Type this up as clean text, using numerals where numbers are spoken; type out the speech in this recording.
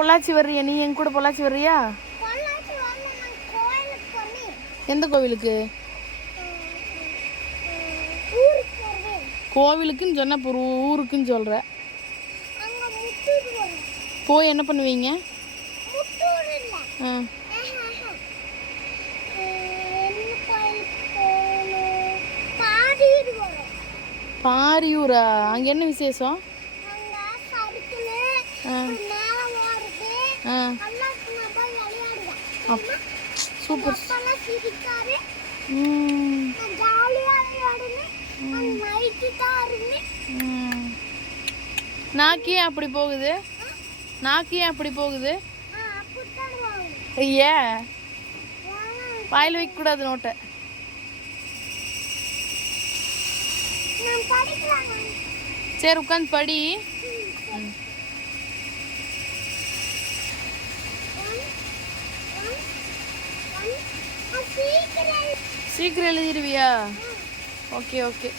பொள்ளாச்சி வர்றியா நீ? என் கூட பொள்ளாச்சி வர்றியா? எந்த கோவிலுக்கு? கோவிலுக்குன்னு சொன்ன ஒரு ஊருக்குன்னு சொல்ற. போய் என்ன பண்ணுவீங்க? பாரியூரா? அங்க என்ன விசேஷம்? சூப்பர். நாக்கி அப்படி போகுது? நாக்கி அப்படி போகுது? ஐயா வாயில் வைக்க கூடாது நோட்டை. சரி உட்காந்து படி. சீக்கிரம் எழுதிடுவியா? Okay okay.